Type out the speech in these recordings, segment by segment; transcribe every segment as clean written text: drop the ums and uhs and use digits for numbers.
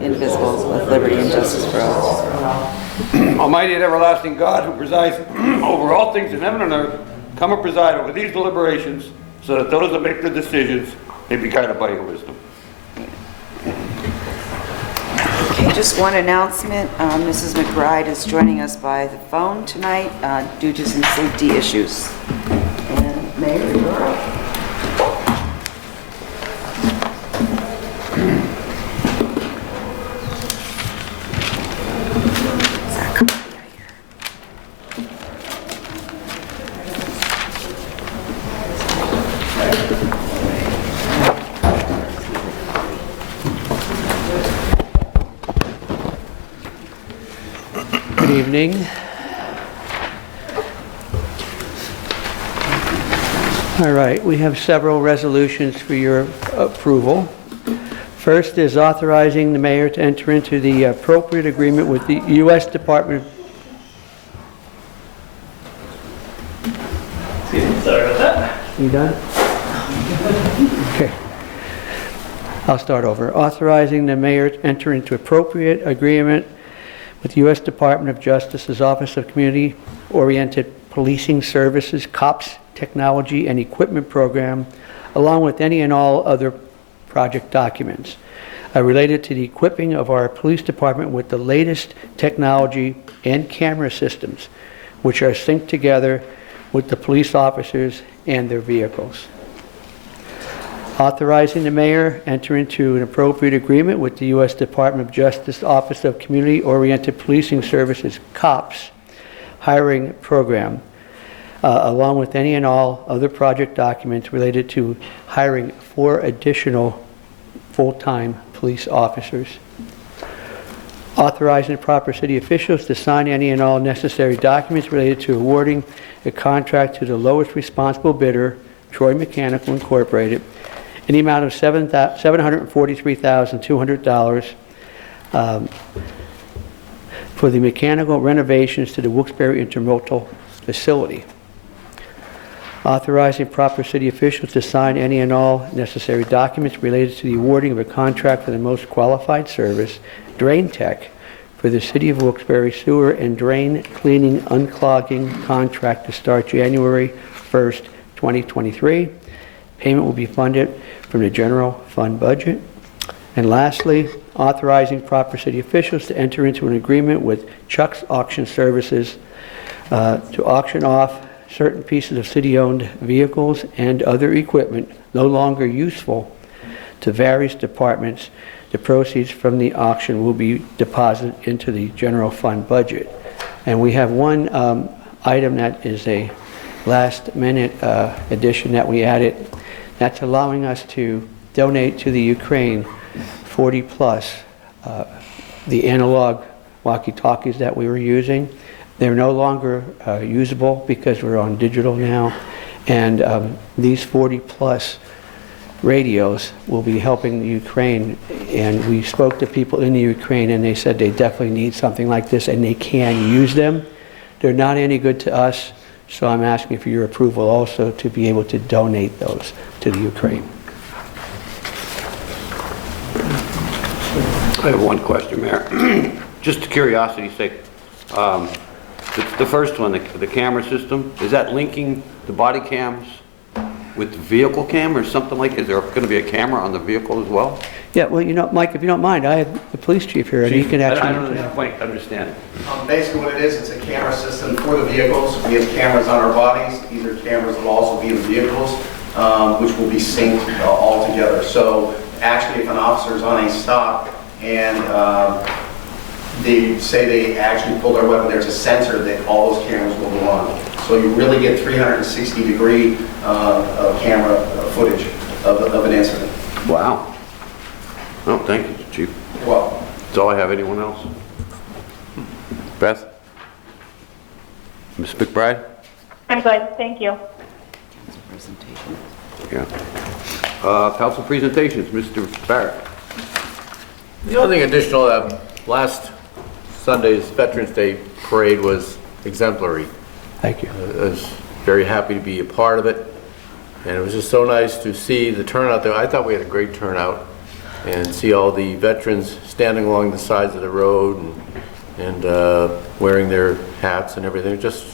indivisible, with liberty and justice for all. Almighty and everlasting God, who presides over all things in heaven and earth, come and preside over these deliberations, so that those that make the decisions may be guided by your wisdom. Okay, just one announcement. Mrs. McBride is joining us by the phone tonight due to some safety issues. And Mayor, you're up. Good evening. All right, we have several resolutions for your approval. First is authorizing the mayor to enter into the appropriate agreement with the U.S. Department of... Sorry about that. You done? Okay. I'll start over. Authorizing the mayor to enter into appropriate agreement with the U.S. Department of Justice's Office of Community-Oriented Policing Services, COPS Technology and Equipment Program, along with any and all other project documents related to the equipping of our police department with the latest technology and camera systems, which are synced together with the police officers and their vehicles. Authorizing the mayor enter into an appropriate agreement with the U.S. Department of Justice Office of Community-Oriented Policing Services, COPS, hiring program, along with any and all other project documents related to hiring 4 additional full-time police officers. Authorizing the proper city officials to sign any and all necessary documents related to awarding a contract to the lowest responsible bidder, Troy Mechanical Incorporated, in the amount of $743,200 for the mechanical renovations to the Wilkes-Barre Intermodal Facility. Authorizing proper city officials to sign any and all necessary documents related to the awarding of a contract for the most qualified service, Drain Tech, for the City of Wilkes-Barre sewer and drain cleaning unclogging contract to start January 1st, 2023. Payment will be funded from the general fund budget. And lastly, authorizing proper city officials to enter into an agreement with Chuck's Auction Services to auction off certain pieces of city-owned vehicles and other equipment no longer useful to various departments. The proceeds from the auction will be deposited into the general fund budget. And we have one item that is a last-minute addition that we added. That's allowing us to donate to the Ukraine 40 plus the analog walkie-talkies that we were using. They're no longer usable because we're on digital now, and these 40 plus radios will be helping the Ukraine. And we spoke to people in the Ukraine and they said they definitely need something like this and they can use them. They're not any good to us, so I'm asking for your approval also to be able to donate those to the Ukraine. I have one question, Mayor. Just curiosity's sake. The first one, the camera system, is that linking the body cams with the vehicle cam or something like? Is there going to be a camera on the vehicle as well? Yeah, well, you know, Mike, if you don't mind, I have the police chief here, and he can actually... I don't quite understand it. Basically what it is, it's a camera system for the vehicles. We have cameras on our bodies. These are cameras that will also be in the vehicles, which will be synced all together. So actually, if an officer is on a stop and they say they actually pull their weapon, there's a sensor that all those cameras will go on. So you really get 360-degree camera footage of an incident. Wow. Oh, thank you, Chief. Well, That's all I have. Anyone else? Beth? Ms. McBride? I'm good, thank you. Presentation. Yeah. Council presentations, Mr. Barrett. The only thing additional, last Sunday's Veterans Day parade was exemplary. Thank you. I was very happy to be a part of it, and it was just so nice to see the turnout there. I thought we had a great turnout, and see all the veterans standing along the sides of the road and wearing their hats and everything. Just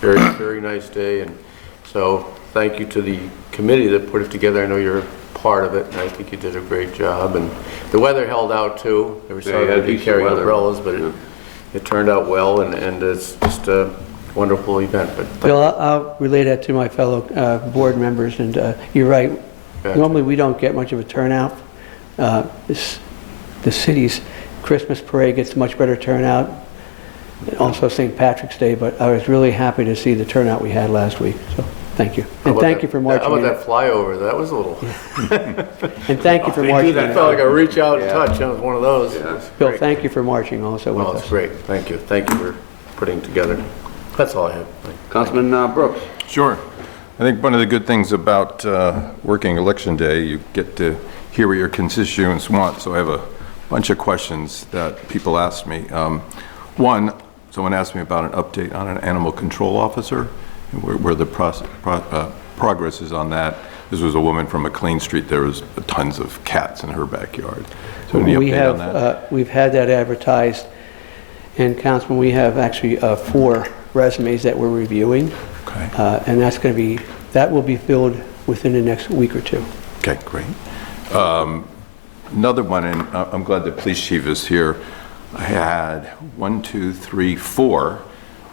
very, very nice day. And so thank you to the committee that put it together. I know you're part of it, and I think you did a great job. And the weather held out too. They were sorry had to be decent carrying weather. umbrellas, but it turned out well, and it's just a wonderful event. But Bill, I'll relay that to my fellow board members, and you're right. Gotcha. Normally, we don't get much of a turnout. The city's Christmas parade gets much better turnout, and also St. Patrick's Day, but I was really happy to see the turnout we had last week, so thank you. And thank you for marching How in. about that flyover? That was a little... And thank you for marching I in. felt like a reach out and touch. That was one of those. It was Bill, great. thank you for marching also with Oh, us. it's great. Thank you. Thank you for putting it together. That's all I have. Councilman Brooks. Sure. I think one of the good things about working Election Day, you get to hear what your constituents want. So I have a bunch of questions that people ask me. One, someone asked me about an update on an animal control officer, and where the progress is on that. This was a woman from McLean Street. There was tons of cats in her backyard. So any update on that? We've had that advertised, and Councilman, we have actually 4 resumes that we're reviewing. Okay. And that will be filled within the next week or 2. Okay, great. Another one, and I'm glad the police chief is here. I had 1, 2, 3, 4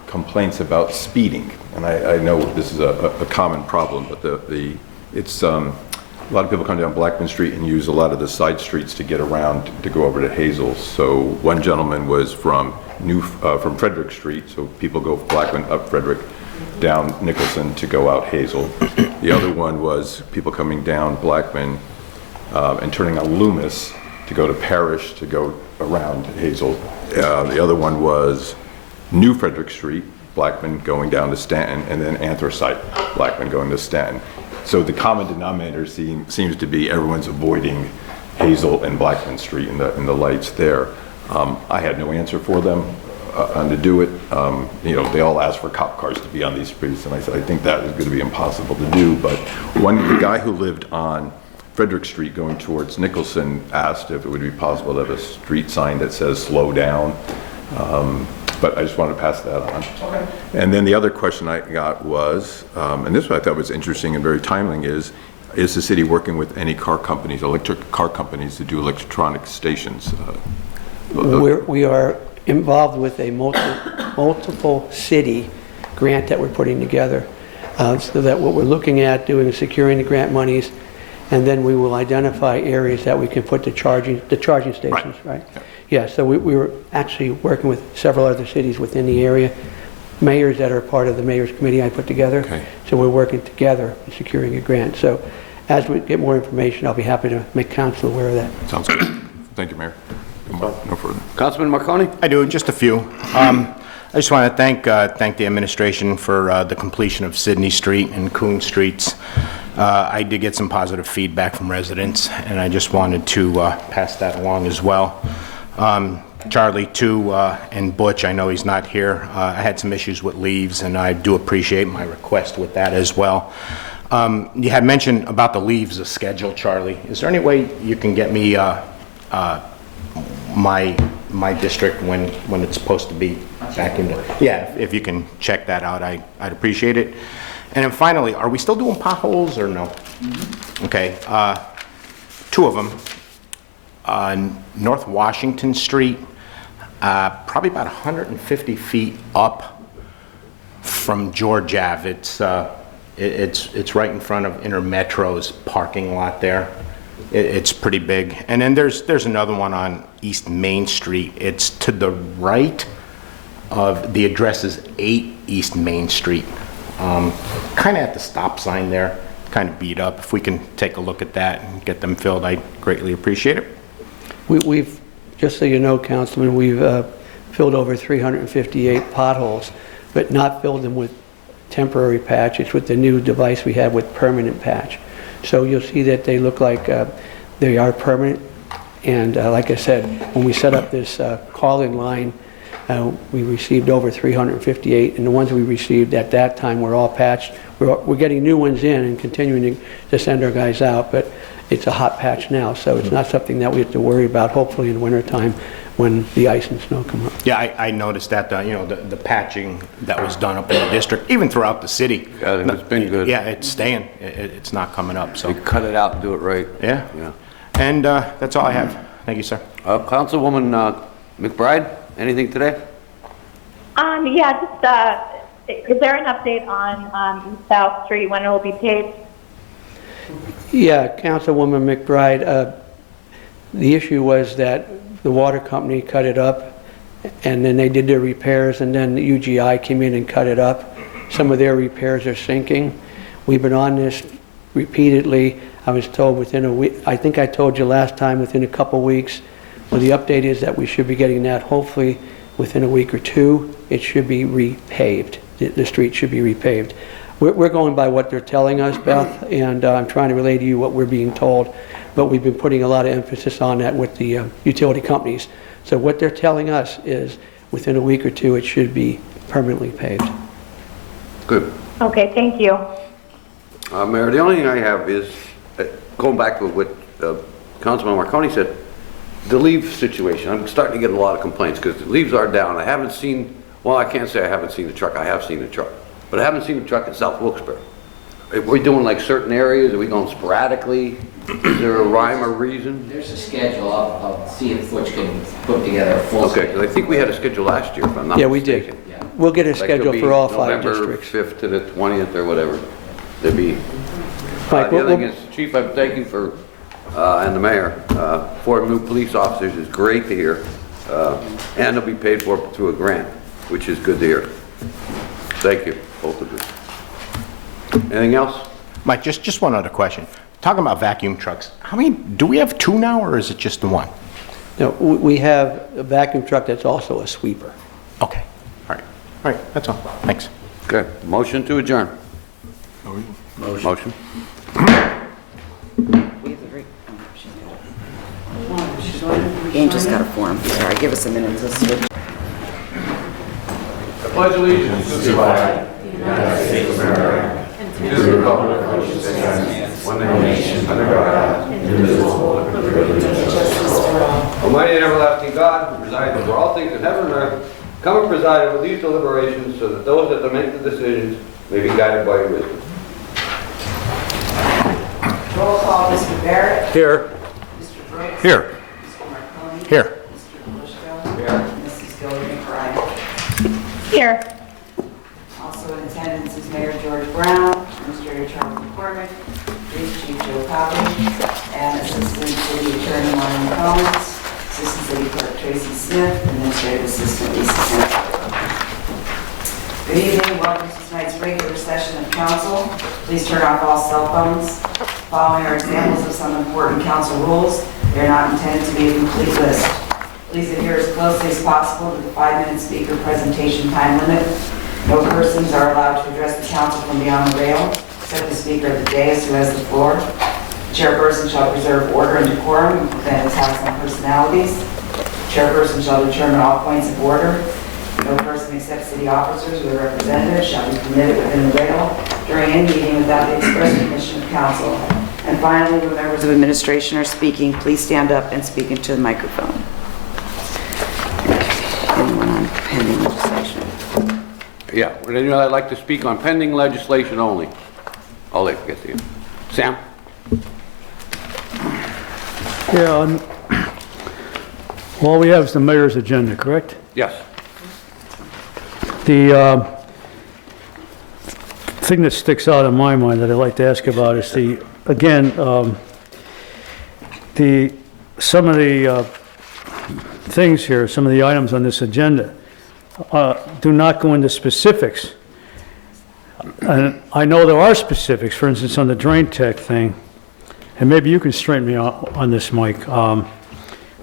complaints about speeding, and I know this is a common problem, but it's a lot of people come down Blackman Street and use a lot of the side streets to get around to go over to Hazel. So one gentleman was from Frederick Street, so people go Blackman up Frederick, down Nicholson to go out Hazel. The other one was people coming down Blackman and turning on Loomis to go to Parrish to go around Hazel. The other one was New Frederick Street, Blackman going down to Stanton, and then Anthracite, Blackman going to Stanton. So the common denominator seems to be everyone's avoiding Hazel and Blackman Street and the lights there. I had no answer for them on to do it. They all asked for cop cars to be on these streets, and I said, I think that is going to be impossible to do. But the guy who lived on Frederick Street going towards Nicholson asked if it would be possible to have a street sign that says slow down. But I just wanted to pass that on. Okay. And then the other question I got was, and this one I thought was interesting and very timely, is the city working with any car companies, electric car companies, to do electronic stations? We are involved with a multiple city grant that we're putting together. So that what we're looking at doing is securing the grant monies, and then we will identify areas that we can put the charging stations, right? Yeah, so we were actually working with several other cities within the area, mayors that are part of the mayor's committee I put together. Okay. So we're working together in securing a grant. So as we get more information, I'll be happy to make council aware of that. Sounds good. Thank you, Mayor. No further. Councilman Marconi? I do, just a few. I just want to thank the administration for the completion of Sydney Street and Coon Streets. I did get some positive feedback from residents, and I just wanted to pass that along as well. Charlie, too, and Butch, I know he's not here. I had some issues with leaves, and I do appreciate my request with that as well. You had mentioned about the leaves, the schedule, Charlie. Is there any way you can get me my district when it's supposed to be back into? Yeah, if you can check that out, I'd appreciate it. And then finally, are we still doing potholes or no? Mm-hmm. Okay, 2 of them. North Washington Street, probably about 150 feet up from George Ave. It's right in front of Intermetro's parking lot there. It's pretty big. And then there's another one on East Main Street. It's to the right of, the address is 8 East Main Street. Kind of at the stop sign there, kind of beat up. If we can take a look at that and get them filled, I'd greatly appreciate it. We've, just so you know, Councilman, we've filled over 358 potholes, but not filled them with temporary patch. It's with the new device we have with permanent patch. So you'll see that they look like they are permanent. And like I said, when we set up this call-in line, we received over 358, and the ones we received at that time were all patched. We're getting new ones in and continuing to send our guys out, but it's a hot patch now, so it's not something that we have to worry about, hopefully in wintertime when the ice and snow come up. Yeah, I noticed that, you know, the patching that was done up in the district, even throughout the city. Yeah, it's been good. Yeah, it's staying. It's not coming up, so. You cut it out and do it right. Yeah. Yeah. And that's all I have. Thank you, sir. Councilwoman McBride, anything today? Yeah, just, is there an update on South Street, when it will be paved? Yeah, Councilwoman McBride, the issue was that the water company cut it up, and then they did their repairs, and then the UGI came in and cut it up. Some of their repairs are sinking. We've been on this repeatedly. I was told within a week, I think I told you last time, within a couple weeks. Well, the update is that we should be getting that hopefully within a week or two. It should be repaved. The street should be repaved. We're going by what they're telling us, Beth, and I'm trying to relay to you what we're being told. But we've been putting a lot of emphasis on that with the utility companies. So what they're telling us is within a week or two, it should be permanently paved. Good. Okay, thank you. Mayor, the only thing I have is, going back to what Councilman Marconi said, the leaf situation. I'm starting to get a lot of complaints because the leaves are down. I haven't seen, well, I can't say I haven't seen the truck. I have seen the truck. But I haven't seen the truck in South Wilkes-Barre. Are we doing like certain areas? Are we going sporadically? Is there a rhyme or reason? There's a schedule. I'll see if Butch can put together a full Okay, schedule. because I think we had a schedule last year, if I'm not Yeah, mistaken. we did. Yeah. We'll get a Like, schedule it'll be for all 5 November districts. 5th to the 20th or whatever. There'll be. Mike, The other thing we'll- is, Chief, I thank you for, and the mayor, 4 new police officers is great to hear. And they'll be paid for through a grant, which is good to hear. Thank you, both of you. Anything else? Mike, just one other question. Talking about vacuum trucks, how many, do we have 2 now, or is it just the 1? No, we have a vacuum truck that's also a sweeper. Okay, all right. All right, that's all. Thanks. Good. Motion to adjourn. Motion. Game just got a form. Sorry, give us a minute to switch. I pledge allegiance to the flag Almighty and everlasting God, who presides over all things in heaven and earth, come and preside over these deliberations so that those that make the decisions may be guided by your wisdom. Roll call, Mr. Barrett. Here. Mr. Brooks. Here. Mr. Marconi. Here. Mr. Bushko. Here. Mrs. Gilligan McBride. Here. Also in attendance is Mayor George Brown, Administrator Charles McCormick, Police Chief Joe Cobley, and Assistant City Attorney Martin Collins, Assistant City Clerk Tracy Smith, Administrative Assistant Lisa Smith. Good evening, welcome to tonight's regular session of council. Please turn off all cell phones. Following are examples of some important council rules. They are not intended to be a complete list. Please adhere as closely as possible to the 5-minute speaker presentation time limit. No persons are allowed to address the council from beyond the rail, except the speaker of the dais who has the floor. The chairperson shall preserve order and decorum and prevent attacks on personalities. The chairperson shall determine all points of order. No person except city officers or their representatives shall be permitted within the rail during any meeting without the express permission of council. And finally, when members of administration are speaking, please stand up and speak into the microphone. Anyone on pending legislation? Yeah, well, you know, I'd like to speak on pending legislation only. I'll let you get to you. Sam? Yeah, all we have is the mayor's agenda, correct? Yes. The thing that sticks out in my mind that I'd like to ask about is some of the things here, some of the items on this agenda do not go into specifics. And I know there are specifics, for instance, on the drain tech thing, and maybe you can straighten me out on this, Mike.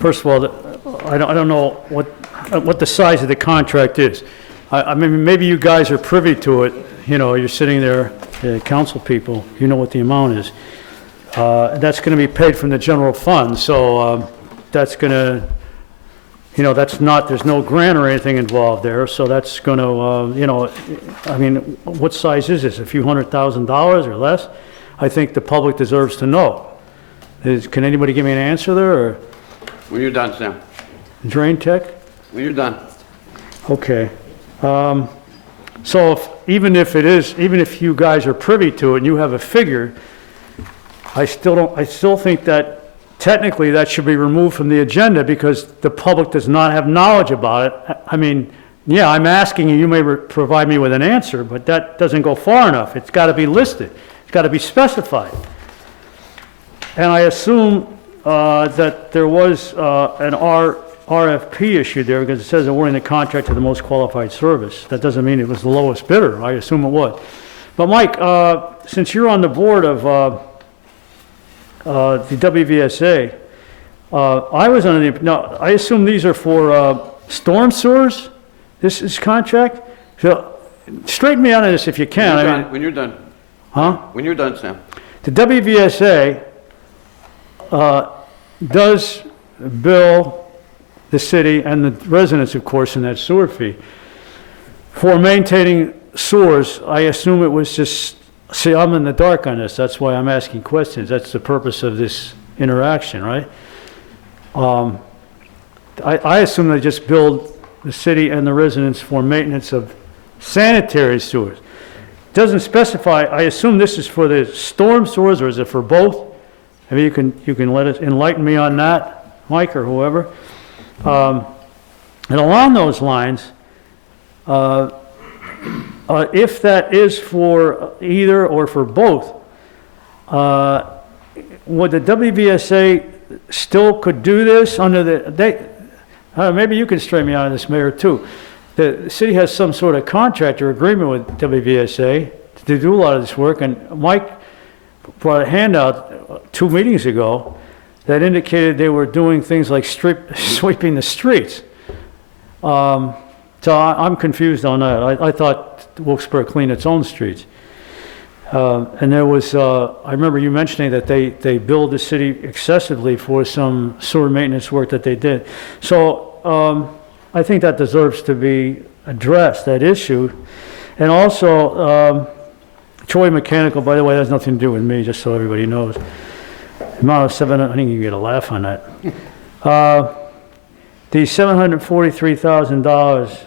First of all, I don't know what the size of the contract is. I mean, maybe you guys are privy to it. You know, you're sitting there, council people, you know what the amount is. That's going to be paid from the general fund, so that's going to, you know, that's not, there's no grant or anything involved there, so that's going to, you know, I mean, what size is this? A few $100,000 or less? I think the public deserves to know. Can anybody give me an answer there, or When you're done, Sam. drain tech? When you're done. Okay. So even if you guys are privy to it and you have a figure, I still think that technically that should be removed from the agenda because the public does not have knowledge about it. I mean, yeah, I'm asking you, you may provide me with an answer, but that doesn't go far enough. It's got to be listed. It's got to be specified. And I assume that there was an RFP issued there because it says awarding the contract to the most qualified service. That doesn't mean it was the lowest bidder. I assume it was. But Mike, since you're on the board of the WVSA, I was under the, no, I assume these are for storm sewers, this is contract? So straighten me out on this if you can. When you're done. Huh? When you're done, Sam. The WVSA does bill the city and the residents, of course, in that sewer fee for maintaining sewers. I assume it was just, see, I'm in the dark on this. That's why I'm asking questions. That's the purpose of this interaction, right? I assume they just billed the city and the residents for maintenance of sanitary sewers. Doesn't specify. I assume this is for the storm sewers, or is it for both? Maybe you can let us enlighten me on that, Mike or whoever. And along those lines, if that is for either or for both, would the WVSA still could do this under the, maybe you can straighten me out of this, Mayor, too. The city has some sort of contract or agreement with WVSA to do a lot of this work, and Mike brought a handout 2 meetings ago that indicated they were doing things like sweeping the streets. So I'm confused on that. I thought Wilkes-Barre cleaned its own streets. And there was, I remember you mentioning that they billed the city excessively for some sewer maintenance work that they did. So I think that deserves to be addressed, that issue. And also, Troy Mechanical, by the way, has nothing to do with me, just so everybody knows. Amount of I think you get a laugh on that. The $743,000,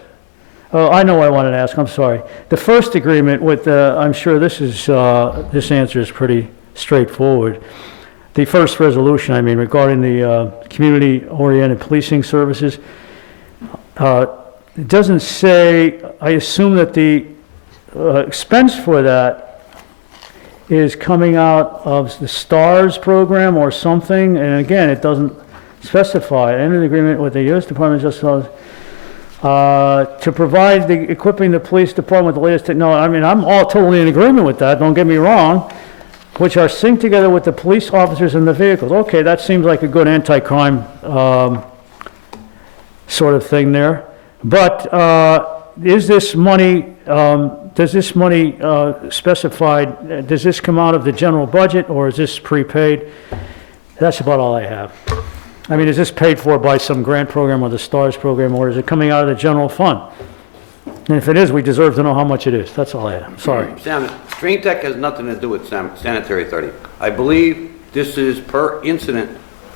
oh, I know what I wanted to ask, I'm sorry. The first agreement with, I'm sure this answer is pretty straightforward. The first resolution, I mean, regarding the community-oriented policing services, it doesn't say, I assume that the expense for that is coming out of the STARS program or something, and again, it doesn't specify. Enter the agreement with the U.S. Department of Justice to provide the equipping the police department with the latest technology. I mean, I'm all totally in agreement with that, don't get me wrong, which are synced together with the police officers and the vehicles. Okay, that seems like a good anti-crime sort of thing there. But is this money, does this money specified, does this come out of the general budget or is this prepaid? That's about all I have. I mean, is this paid for by some grant program or the STARS program, or is it coming out of the general fund? And if it is, we deserve to know how much it is. That's all I have. Sorry. Sam, Drain Tech has nothing to do with Sanitary Authority. I believe this is per incident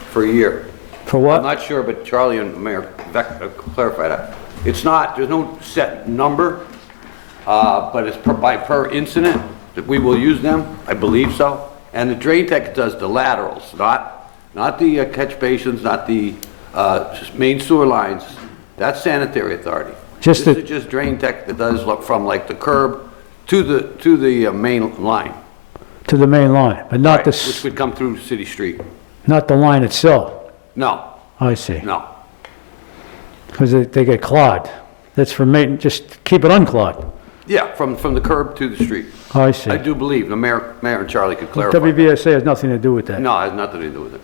for a year. For what? I'm not sure, but Charlie and Mayor Beck clarify that. It's not, there's no set number, but it's per incident that we will use them. I believe so. And the Drain Tech does the laterals, not the catch basins, not the main sewer lines. That's Sanitary Authority. This is just Drain Tech that does look from like the curb to the main line. To the main line, but not Right, which would come through City Street. not the line itself. No, I see. no. Because they get clogged. That's for maintenance, just keep it unclogged. Yeah, from the curb to the street. I see. I do believe, the mayor and Charlie could clarify. WVSA has nothing to do with that. No, it has nothing to do with it.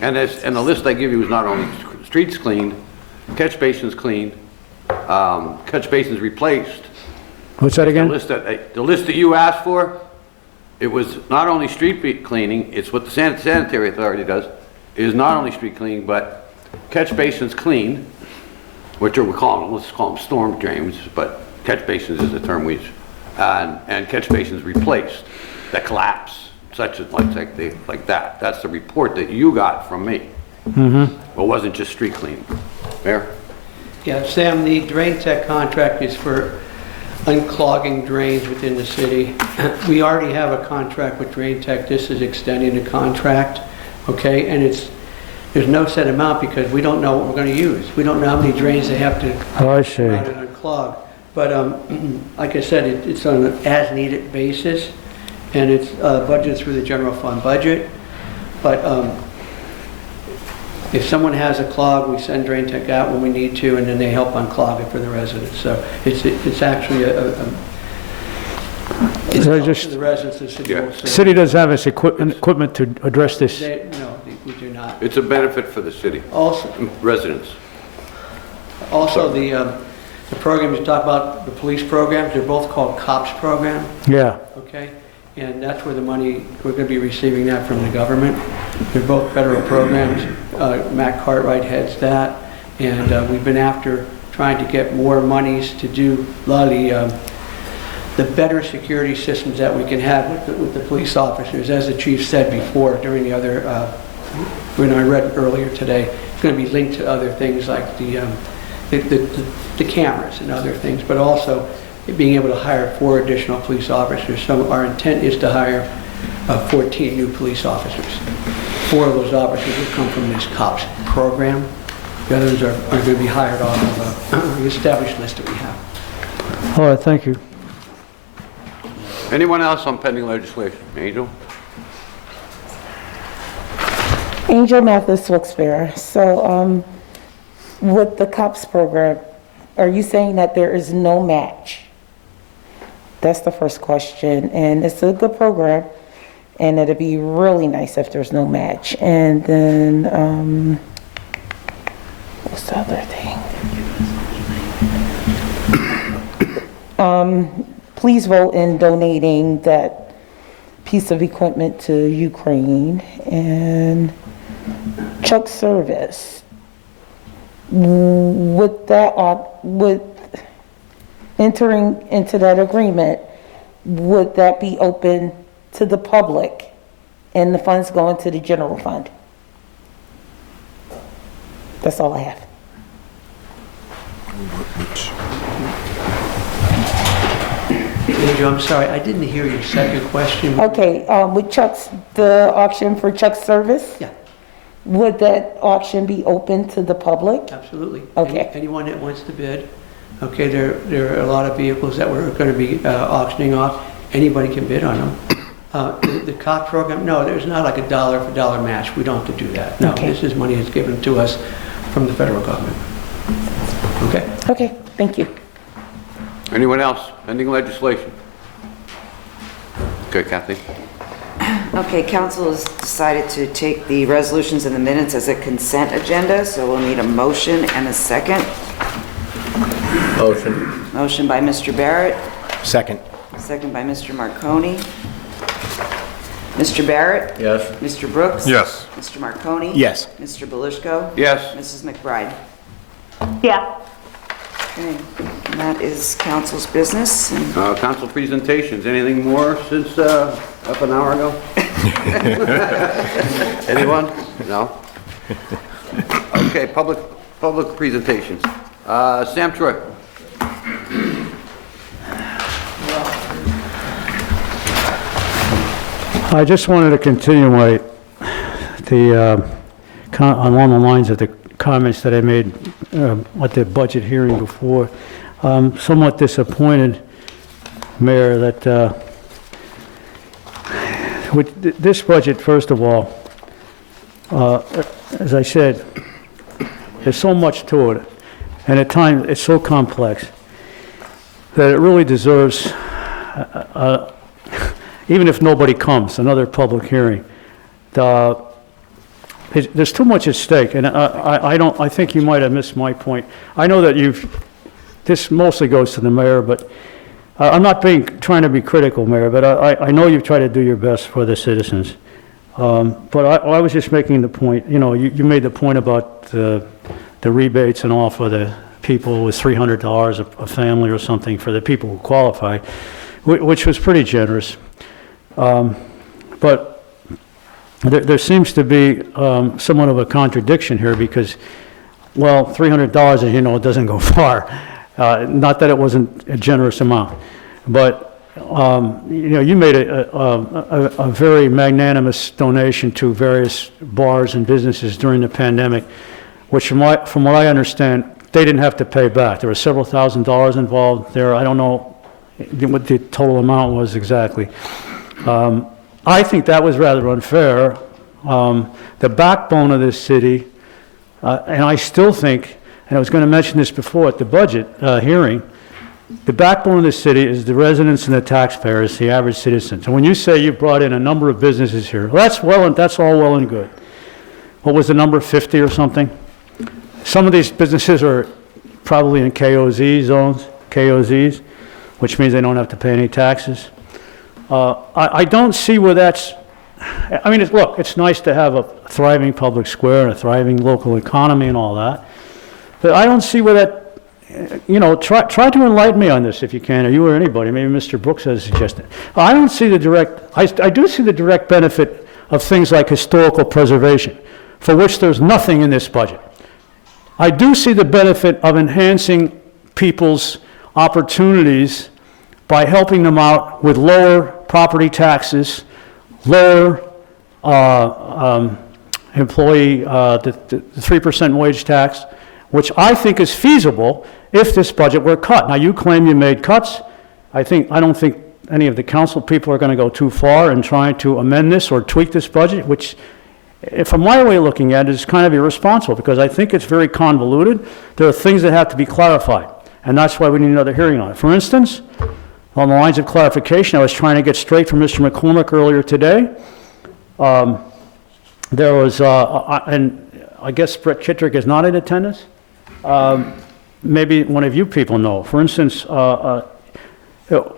And the list I give you is not only streets cleaned, catch basins cleaned, catch basins replaced. What's that again? The list that you asked for, it was not only street cleaning, it's what the Sanitary Authority does, is not only street cleaning, but catch basins cleaned, which let's call them storm drains, but catch basins is the term we use, and catch basins replaced that collapse such as, like that. That's the report that you got from me. It wasn't just street cleaning. Mayor? Yeah, Sam, the drain tech contract is for unclogging drains within the city. We already have a contract with Drain Tech. This is extending the contract, okay? And there's no set amount because we don't know what we're going to use. We don't know how many drains they have to Oh, I see. run and unclog. But like I said, it's on an as-needed basis, and it's budgeted through the general fund budget. But if someone has a clog, we send Drain Tech out when we need to, and then they help unclog it for the residents. So it's actually it's So help just- to the residents of the city. Yeah. of Wilkes-Barre. City does have its equipment to address this. No, we do not. It's a benefit for the city, Also, residents. the programs you talk about, the police programs, they're both called COPS program, Yeah. okay? And that's where the money, we're going to be receiving that from the government. They're both federal programs. Matt Cartwright heads that. And we've been after trying to get more monies to do a lot of the better security systems that we can have with the police officers. As the chief said before during the other, when I read earlier today, it's going to be linked to other things like the cameras and other things, but also being able to hire 4 additional police officers. So our intent is to hire 14 new police officers. 4 of those officers will come from this COPS program. The others are going to be hired off of the established list that we have. All right, thank you. Anyone else on pending legislation? Angel? Angel Mathis, Wilkes-Barre. So with the COPS program, are you saying that there is no match? That's the first question. And it's a good program, and it'd be really nice if there's no match. And then, what's the other thing? Please vote in donating that piece of equipment to Ukraine. And Chuck Service, with entering into that agreement, would that be open to the public and the funds going to the general fund? That's all I have. Angel, I'm sorry, I didn't hear your second question. Okay, with the auction for Chuck's Service? Yeah, Would that auction be open to the public? absolutely. Okay. Anyone that wants to bid. Okay, there are a lot of vehicles that we're going to be auctioning off. Anybody can bid on them. The COP program, no, there's not like a dollar for dollar match. We don't have to do that. No, Okay. this is money that's given to us from the federal government. Okay? Okay, thank you. Anyone else? Pending legislation? Okay, Kathy? Okay, council has decided to take the resolutions and the minutes as a consent agenda, so we'll need a motion and a second. Motion. Motion by Mr. Barrett, Second. second by Mr. Marconi. Mr. Barrett? Yes. Mr. Brooks? Yes. Mr. Marconi? Yes. Mr. Belishko? Yes. Mrs. McBride? Yeah. Okay, and that is council's business. And Council presentations, anything more since up an hour ago? Anyone? No? Okay, public presentations. Sam Troy. I just wanted to continue along the lines of the comments that I made at the budget hearing before. Somewhat disappointed, Mayor, that with this budget, first of all, as I said, there's so much to it, and at times it's so complex that it really deserves, even if nobody comes, another public hearing. There's too much at stake, and I think you might have missed my point. I know that this mostly goes to the mayor, but I'm not trying to be critical, Mayor, but I know you've tried to do your best for the citizens. But I was just making the point, you made the point about the rebates and all for the people with $300 a family or something for the people who qualify, which was pretty generous. But but there seems to be somewhat of a contradiction here because, well, $300, as you know, it doesn't go far. Not that it wasn't a generous amount, but you made a very magnanimous donation to various bars and businesses during the pandemic, which from what I understand, they didn't have to pay back. There were several $1,000s involved there. I don't know what the total amount was exactly. I think that was rather unfair. The backbone of this city, and I still think, and I was going to mention this before at the budget hearing, the backbone of the city is the residents and the taxpayers, the average citizen. So when you say you brought in a number of businesses here, well, that's all well and good. What was the number, 50 or something? Some of these businesses are probably in KOZ zones, KOZs, which means they don't have to pay any taxes. I don't see where that's, I mean, look, it's nice to have a thriving public square and a thriving local economy and all that, but I don't see where that, try to enlighten me on this if you can, or you or anybody, maybe Mr. Brooks has suggested. I don't see the direct, I do see the direct benefit of things like historical preservation, for which there's nothing in this budget. I do see the benefit of enhancing people's opportunities by helping them out with lower property taxes, lower employee, the 3% wage tax, which I think is feasible if this budget were cut. Now, you claim you made cuts. I don't think any of the council people are going to go too far in trying to amend this or tweak this budget, which, from my way of looking at it, is kind of irresponsible because I think it's very convoluted. There are things that have to be clarified, and that's why we need another hearing on it. For instance, on the lines of clarification, I was trying to get straight from Mr. McCormick earlier today. There was, and I guess Brett Kittrick is not in attendance. Maybe one of you people know. For instance, we're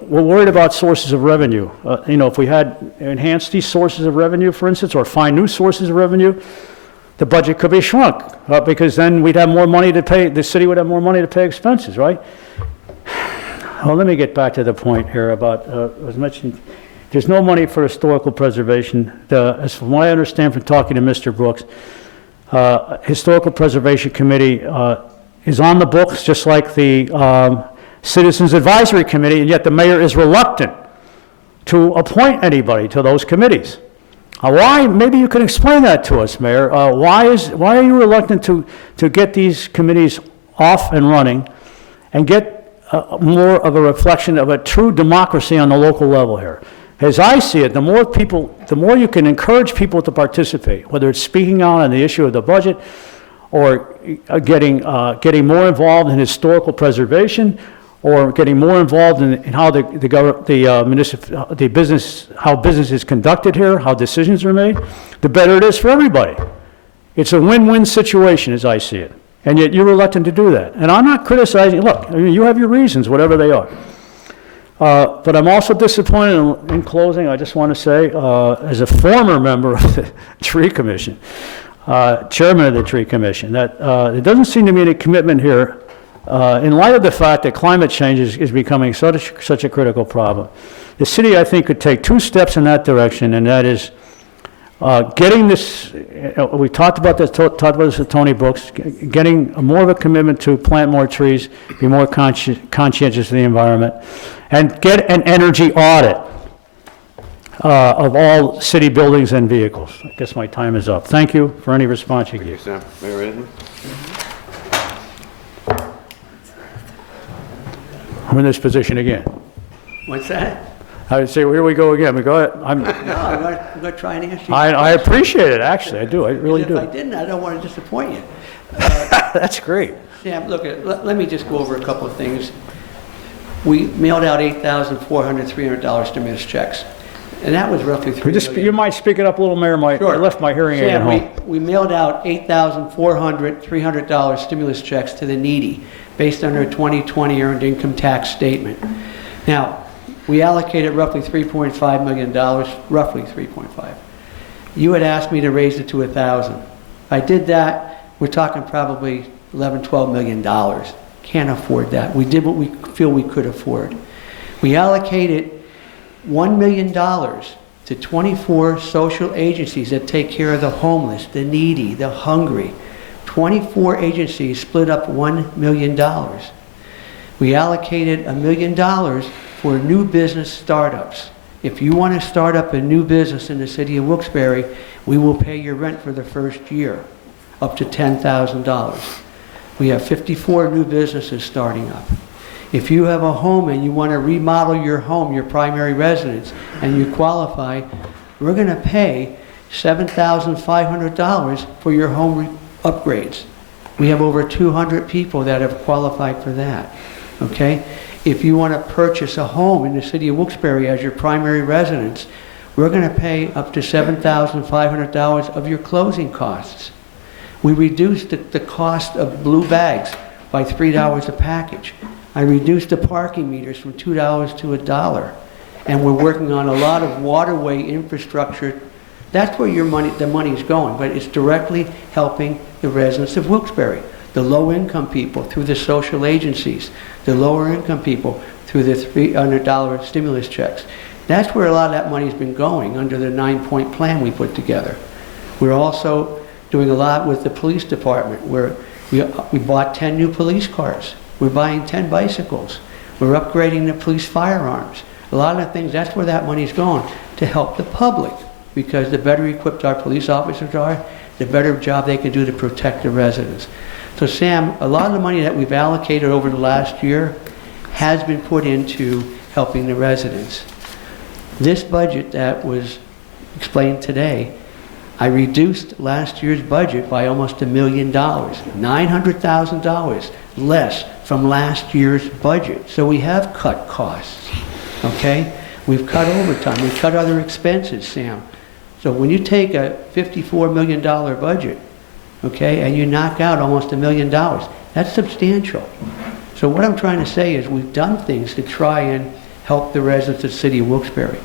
worried about sources of revenue. If we had enhanced these sources of revenue, for instance, or find new sources of revenue, the budget could be shrunk because then we'd have more money to pay, the city would have more money to pay expenses, right? Well, let me get back to the point here about, I was mentioning, there's no money for historical preservation. As from what I understand from talking to Mr. Brooks, Historical Preservation Committee is on the books, just like the Citizens Advisory Committee, and yet the mayor is reluctant to appoint anybody to those committees. Why? Maybe you can explain that to us, Mayor. Why are you reluctant to get these committees off and running and get more of a reflection of a true democracy on the local level here? As I see it, the more you can encourage people to participate, whether it's speaking out on the issue of the budget or getting more involved in historical preservation or getting more involved in how how business is conducted here, how decisions are made, the better it is for everybody. It's a win-win situation as I see it. And yet you're reluctant to do that. And I'm not criticizing, look, I mean, you have your reasons, whatever they are. But I'm also disappointed in closing, I just want to say, as a former member of the Tree Commission, chairman of the Tree Commission, that there doesn't seem to be any commitment here in light of the fact that climate change is becoming such a critical problem. The city, I think, could take 2 steps in that direction, and that is getting this, we talked about this with Tony Brooks, getting more of a commitment to plant more trees, be more conscientious of the environment, and get an energy audit of all city buildings and vehicles. I guess my time is up. Thank you for any response you give. Sam, Mayor Edmonds? I'm in this position again. What's that? I would say, here we go again. We go ahead. No, I'm going to try and answer you. I appreciate it, actually. I do. I really do. If I didn't, I don't want to disappoint you. That's great. Sam, look, let me just go over a couple of things. We mailed out $8,400 stimulus checks, and that was roughly $3 million. You might speak it up a little, Mayor. Sure. I left my hearing aid at home. We mailed out $8,400 stimulus checks to the needy based on their 2020 earned income tax statement. Now, we allocated roughly $3.5 million, roughly 3.5. You had asked me to raise it to 1,000. If I did that, we're talking probably $11, $12 million. Can't afford that. We did what we feel we could afford. We allocated $1 million to 24 social agencies that take care of the homeless, the needy, the hungry. 24 agencies split up $1 million. We allocated $1 million for new business startups. If you want to start up a new business in the city of Wilkes-Barre, we will pay your rent for the first year, up to $10,000. We have 54 new businesses starting up. If you have a home and you want to remodel your home, your primary residence, and you qualify, we're going to pay $7,500 for your home upgrades. We have over 200 people that have qualified for that, okay? If you want to purchase a home in the city of Wilkes-Barre as your primary residence, we're going to pay up to $7,500 of your closing costs. We reduced the cost of blue bags by $3 a package. I reduced the parking meters from $2 to $1. And we're working on a lot of waterway infrastructure. That's where the money is going, but it's directly helping the residents of Wilkes-Barre, the low-income people through the social agencies, the lower-income people through the $300 stimulus checks. That's where a lot of that money has been going under the 9-point plan we put together. We're also doing a lot with the police department, where we bought 10 new police cars. We're buying 10 bicycles. We're upgrading the police firearms. A lot of the things, that's where that money is going, to help the public, because the better equipped our police officers are, the better job they can do to protect the residents. So Sam, a lot of the money that we've allocated over the last year has been put into helping the residents. This budget that was explained today, I reduced last year's budget by almost $1 million, $900,000 less from last year's budget. So we have cut costs, okay? We've cut overtime, we've cut other expenses, Sam. So when you take a $54 million budget, okay, and you knock out almost $1 million, that's substantial. So what I'm trying to say is we've done things to try and help the residents of the city of Wilkes-Barre.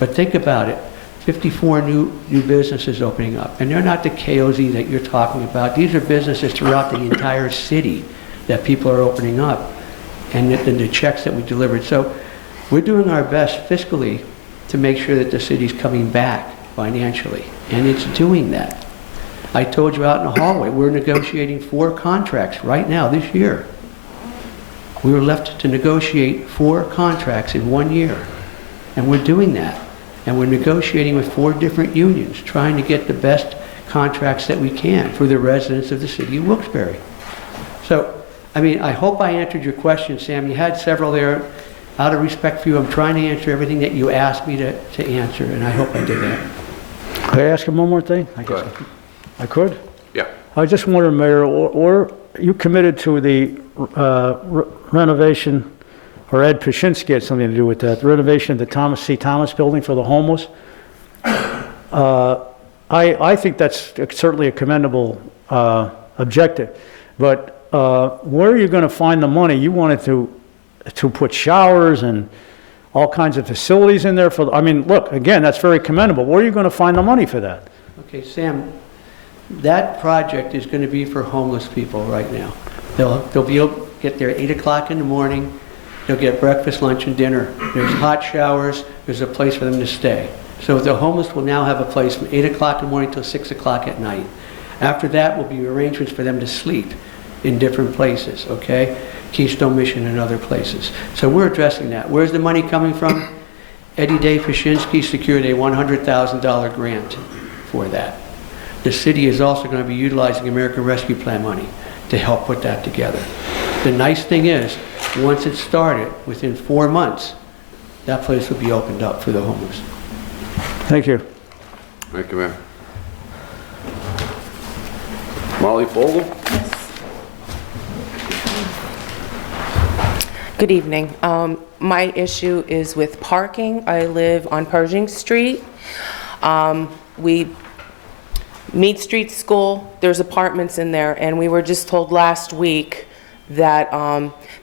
But think about it. 54 new businesses opening up. And they're not the KOZ that you're talking about. These are businesses throughout the entire city that people are opening up, and the checks that we delivered. So we're doing our best fiscally to make sure that the city's coming back financially, and it's doing that. I told you out in the hallway, we're negotiating 4 contracts right now this year. We were left to negotiate 4 contracts in 1 year, and we're doing that. And we're negotiating with 4 different unions, trying to get the best contracts that we can for the residents of the city of Wilkes-Barre. So, I mean, I hope I answered your question, Sam. You had several there. Out of respect for you, I'm trying to answer everything that you asked me to answer, and I hope I did that. Could I ask him one more thing? Go ahead. I could? Yeah. I just wonder, Mayor, or you committed to the renovation, or Ed Paszynski had something to do with that, the renovation of the Thomas C. Thomas building for the homeless. I think that's certainly a commendable objective, but where are you going to find the money? You wanted to put showers and all kinds of facilities in there for, I mean, look, again, that's very commendable. Where are you going to find the money for that? Okay, Sam, that project is going to be for homeless people right now. They'll be able to get there at 8 o'clock in the morning. They'll get breakfast, lunch, and dinner. There's hot showers. There's a place for them to stay. So the homeless will now have a place from 8 o'clock in the morning till 6 o'clock at night. After that will be arrangements for them to sleep in different places, okay? Keystone Mission and other places. So we're addressing that. Where's the money coming from? Eddie Day Paszynski secured a $100,000 grant for that. The city is also going to be utilizing American Rescue Plan money to help put that together. The nice thing is, once it's started, within 4 months, that place will be opened up for the homeless. Thank you. Thank you, Mayor. Molly Fogel? Good evening. My issue is with parking. I live on Pershing Street. Mead Street School, there's apartments in there, and we were just told last week that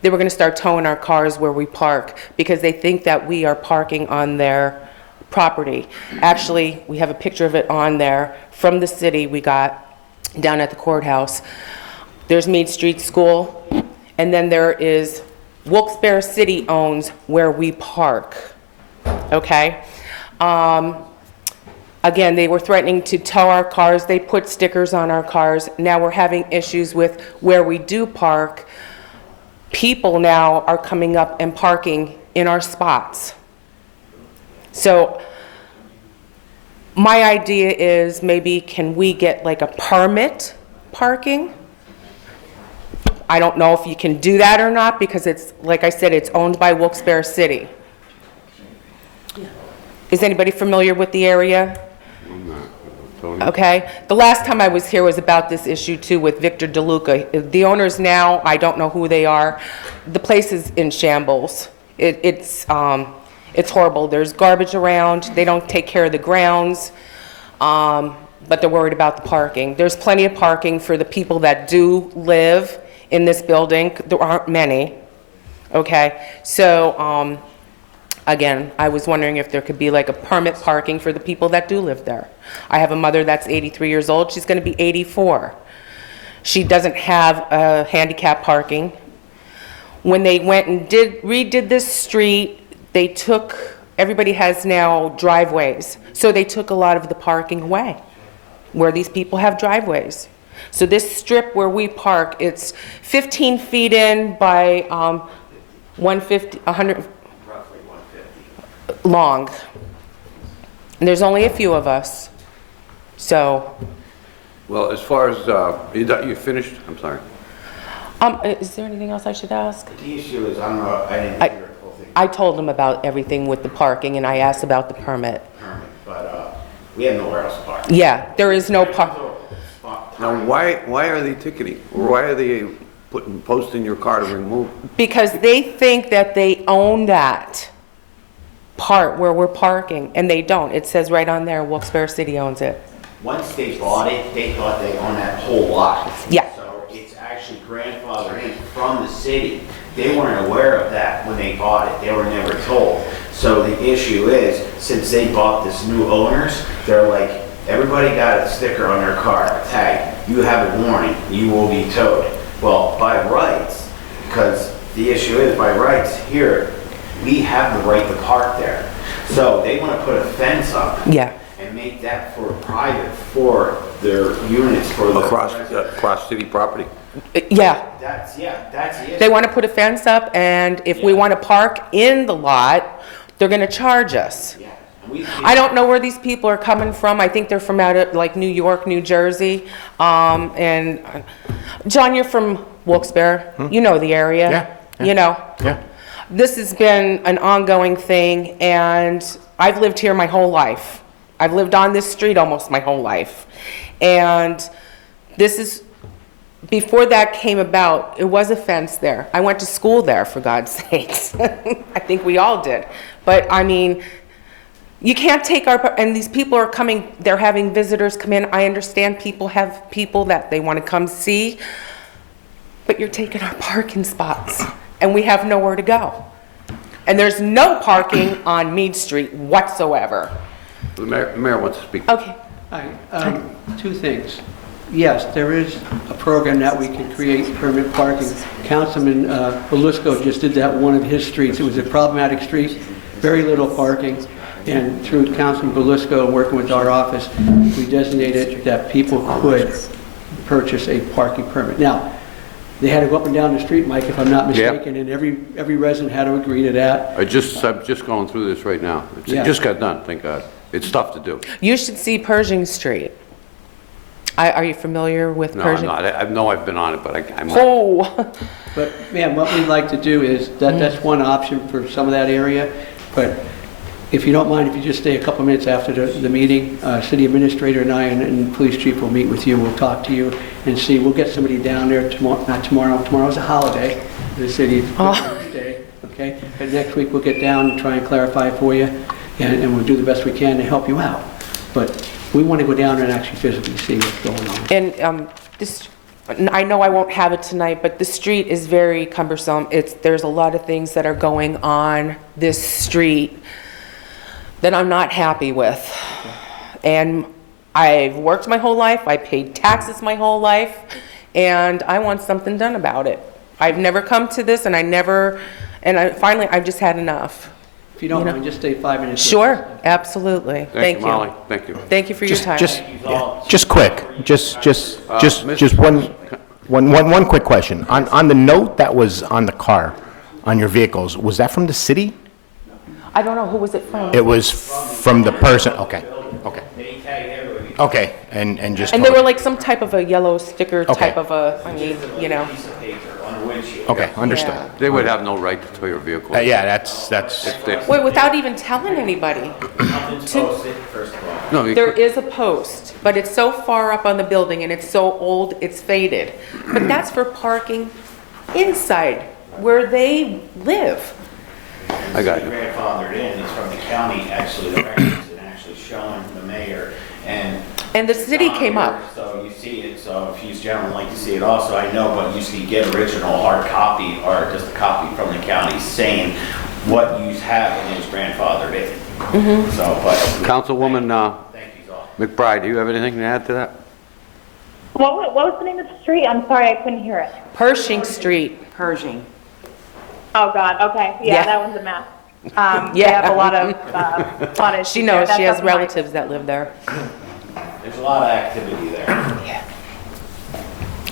they were going to start towing our cars where we park because they think that we are parking on their property. Actually, we have a picture of it on there from the city we got down at the courthouse. There's Mead Street School, and then there is Wilkes-Barre City owns where we park, okay? Again, they were threatening to tow our cars. They put stickers on our cars. Now we're having issues with where we do park. People now are coming up and parking in our spots. So my idea is maybe can we get like a permit parking? I don't know if you can do that or not because it's, like I said, it's owned by Wilkes-Barre City. Is anybody familiar with the area? Okay. The last time I was here was about this issue too with Victor DeLuca. The owners now, I don't know who they are. The place is in shambles. It's horrible. There's garbage around. They don't take care of the grounds, but they're worried about the parking. There's plenty of parking for the people that do live in this building. There aren't many. Okay. So, again, I was wondering if there could be like a permit parking for the people that do live there. I have a mother that's 83 years old. She's going to be 84. She doesn't have handicap parking. When they went and redid this street, they took, everybody has now driveways. So they took a lot of the parking away where these people have driveways. So this strip where we park, it's 15 feet in by 100, long. And there's only a few of us. So. Well, as far as, you finished? I'm sorry. Is there anything else I should ask? The issue is, I didn't hear the whole thing. I told them about everything with the parking and I asked about the permit. But we have nowhere else to park. Yeah, there is no park. Now, why are they ticketing? Or why are they posting your car to remove? Because they think that they own that part where we're parking, and they don't. It says right on there, Wilkes-Barre City owns it. Once they bought it, they thought they owned that whole lot. Yeah. So it's actually grandfathered in from the city. They weren't aware of that when they bought it. They were never told. So the issue is, since they bought this new owners, they're like, everybody got a sticker on their car, a tag. You have a warning, you will be towed. Well, by rights, because the issue is by rights here, we have the right to park there. So they want to put a fence up. Yeah. And make that for private for their units for the Across city property? Yeah. That's the issue. They want to put a fence up, and if we want to park in the lot, they're going to charge us. Yeah. I don't know where these people are coming from. I think they're from out of like New York, New Jersey. And John, you're from Wilkes-Barre. You know the area. Yeah. You know. Yeah. This has been an ongoing thing, and I've lived here my whole life. I've lived on this street almost my whole life. And this is, before that came about, it was a fence there. I went to school there, for God's sakes. I think we all did. But I mean, you can't take our, and these people are coming, they're having visitors come in. I understand people have people that they want to come see, but you're taking our parking spots, and we have nowhere to go. And there's no parking on Meade Street whatsoever. The mayor wants to speak. Okay. Hi, two things. Yes, there is a program that we can create permit parking. Councilman Belusco just did that one of his streets. It was a problematic street, very little parking. And through Councilman Belusco, working with our office, we designated that people could purchase a parking permit. Now, they had to go up and down the street, Mike, if I'm not mistaken, and every resident had to agree to that. I'm just going through this right now. It just got done, thank God. It's tough to do. You should see Pershing Street. Are you familiar with No, Pershing? I'm not. I know I've been on it, but I'm not. Oh! But, ma'am, what we'd like to do is, that's one option for some of that area, but if you don't mind, if you just stay a couple minutes after the meeting, city administrator and I and police chief will meet with you, we'll talk to you and see, we'll get somebody down there tomorrow, not tomorrow, tomorrow's a holiday, in the city, it's Christmas Day, okay? But next week we'll get down and try and clarify for you, and we'll do the best we can to help you out. But we want to go down there and actually physically see what's going on. And this, I know I won't have it tonight, but the street is very cumbersome. There's a lot of things that are going on this street that I'm not happy with. And I've worked my whole life, I paid taxes my whole life, and I want something done about it. I've never come to this, and finally, I've just had enough. If you don't know. mind, just stay 5 minutes. Sure, absolutely. Thank you, Molly. Thank you. Thank you for your time. Just quick, just one quick question. On the note that was on the car, on your vehicles, was that from the city? I don't know, who was it from? It was from the person, okay. Okay, and just. And they were like some type of a yellow sticker Okay. type of a, I mean, you know. Okay, understood. Yeah. They would have no right to tow your vehicle. Yeah, that's, If they- Wait, without even telling anybody? No, you There could- is a post, but it's so far up on the building and it's so old, it's faded. But that's for parking inside where they live. I got you. Grandfathered in, it's from the county, actually, the records, and actually showing the mayor, And the city on came here, up. So you see it, so if you gentlemen like to see it also, I know, but you can get original hard copy, or just a copy from the county saying what you have and is grandfathered in. So, but. Councilwoman Thank you all. McBride, do you have anything to add to that? What was the name of the street? I'm sorry, I couldn't hear it. Pershing Street. Pershing. Oh, God, okay, Yeah. yeah, that one's a mess. They Yeah. have a lot of issues She there. knows, That's she has up my- relatives that live there. There's a lot of activity there.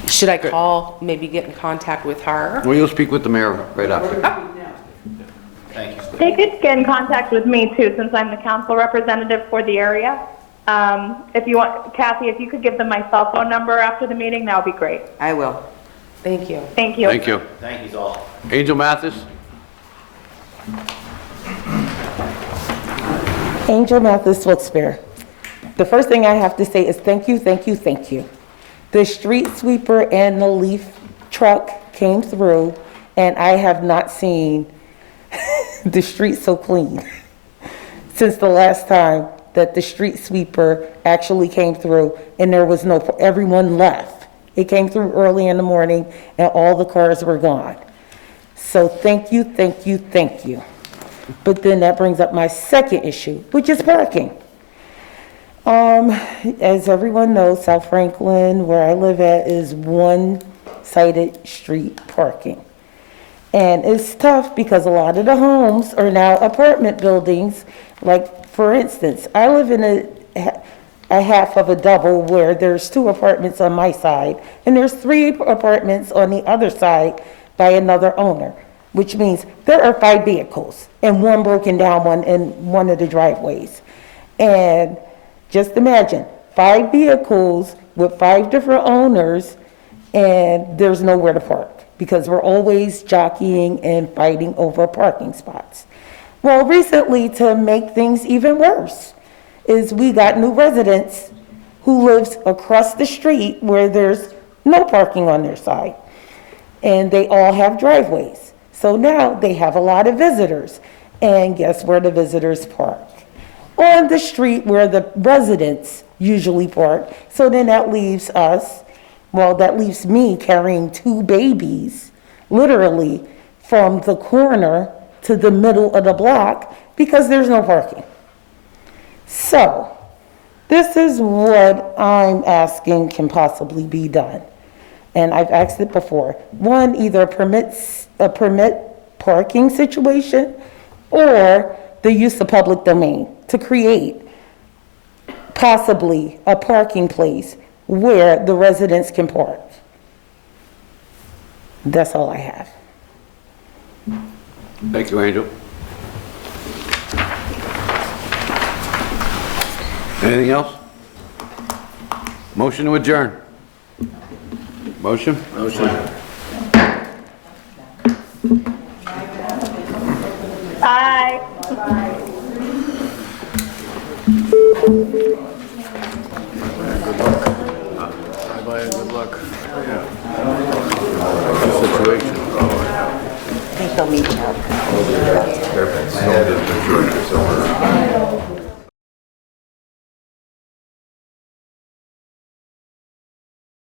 Should I call, maybe get in contact with her? Well, you'll speak with the mayor right after. Thank you. They could get in contact with me too, since I'm the council representative for the area. If you want, Kathy, if you could give them my cell phone number after the meeting, that would be great. I will. Thank you. Thank you. Thank you. Thank you all. Angel Mathis? Angel Mathis, Wilkes-Barre. The first thing I have to say is thank you, thank you, thank you. The street sweeper and the leaf truck came through, and I have not seen the street so clean since the last time that the street sweeper actually came through, and there was no, everyone left. It came through early in the morning, and all the cars were gone. So thank you, thank you, thank you. But then that brings up my second issue, which is parking. As everyone knows, South Franklin, where I live at, is one-sided street parking. And it's tough because a lot of the homes are now apartment buildings. Like, for instance, I live in a half of a double where there's 2 apartments on my side, and there's 3 apartments on the other side by another owner, which means there are 5 vehicles and 1 broken down one in one of the driveways. And just imagine, 5 vehicles with 5 different owners, and there's nowhere to park because we're always jockeying and fighting over parking spots. Well, recently, to make things even worse, is we got new residents who lives across the street where there's no parking on their side, and they all have driveways. So now they have a lot of visitors, and guess where the visitors park? On the street where the residents usually park. So then that leaves us, well, that leaves me carrying 2 babies, literally, from the corner to the middle of the block because there's no parking. So, this is what I'm asking can possibly be done. And I've asked it before. One, either a permit parking situation or the use of public domain to create possibly a parking place where the residents can park. That's all I have. Thank you, Angel. Anything else? Motion to adjourn. Motion? Motion. Bye. Bye-bye, good luck. Situation. I think they'll meet you out. There have been so many